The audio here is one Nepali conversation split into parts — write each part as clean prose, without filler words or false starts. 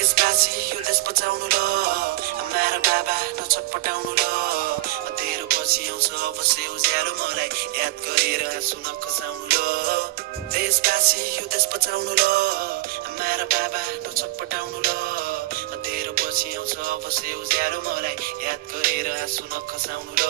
देशवासी यो देश बचाउनु ल आमा र बाबा नछटपटाउनु ल तेरो पछि आउँछ अवश्य उज्यालो मलाई याद गरेर आँसु नखसाउनु ल देशवासी यो देश बचाउनु ल आमा र बाबा नछटपटाउनु ल तेरो पछि आउँछ अवश्य उज्यालो मलाई याद गरेर आँसु नखसाउनु ल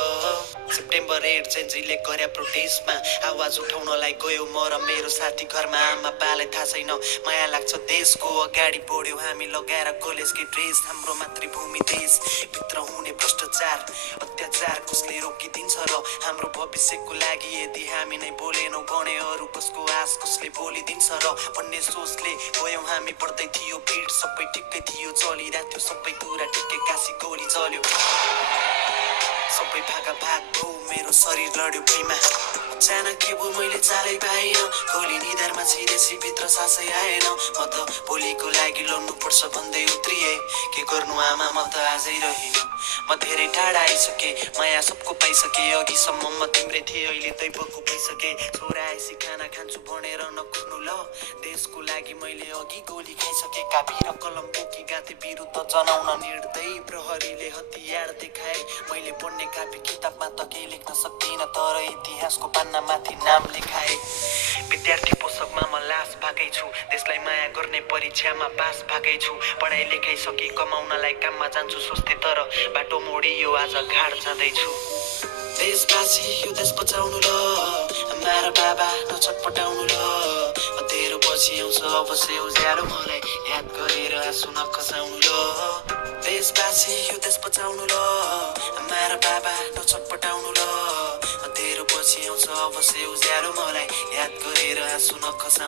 सेप्टेम्बर 8 चेन्जीले गरे प्रोटेस्टमा आवाज उठाउनलाई गयो म र मेरो साथी घरमा आमा बालाई थाहा छैन माया लाग्छ देशको अगाडि बढ्यो हामी लगाएर कलेजकै ड्रेस हाम्रो मातृभूमि देश भित्र हुने भ्रष्टाचार अत्याचार कसले रोकिदिन्छ र हाम्रो भविष्यको लागि यदि हामी नै बोलेनौँ गणे अरू कसको आश कसले बोलिदिन्छ र भन्ने सोचले गयौँ हामी बढ्दै थियो भिड सबै ठिकै थियो चलिरहेको थियो सबै कुरा ठिकै काशी गोली चल्यो सबै भागा भाग भो मेरो शरीर लड्यो भुइँमा अचानक के भयो मैले चालै पाएन गोली निधारमा छिरेसी भित्र सासै आएन म त भोलिको लागि लड्नुपर्छ भन्दै उत्रिए के गर्नु आमा म त आजै रहेन म धेरै टाढा आइसके माया सबको पाइसके अघिसम्म म तिम्रै थिएँ अहिले दैवको भइसके छोरा आएसी खाना खान्छु भनेर नकुर्नु ल देशको लागि मैले अघि गोली खाइसके कापी र कलम बोकी गाथे विरुद्ध जनाउन निर्दयी प्रहरीले हतियार देखाए मैले पढ्ने कापी किताबमा त केही लेख्न सक्दिनँ तर इतिहासको पान्ना माथि नाम लेखाए विद्यार्थी पोसाकमा म लास भागै छु देशलाई माया गर्ने परीक्षामा पास भागै छु पढाइ लेखाइ सकि कमाउनलाई काममा जान्छु सोच्थे तर बाटो मोडियो आज घाट जाँदैछु देशवासी यो देश बचाउनु ल आमा र बाबा नछटपटाउनु ल तेरो पछि आउँछ अवश्य उज्यालो मलाई याद गरेर आँसु नखसाउनु ल देशवासी यो देश बचाउनु ल आमा र बाबा नछटपटाउनु ल तेरो पछि आउँछ अवश्य उज्यालो मलाई याद गरेर आँसु नखसाउनु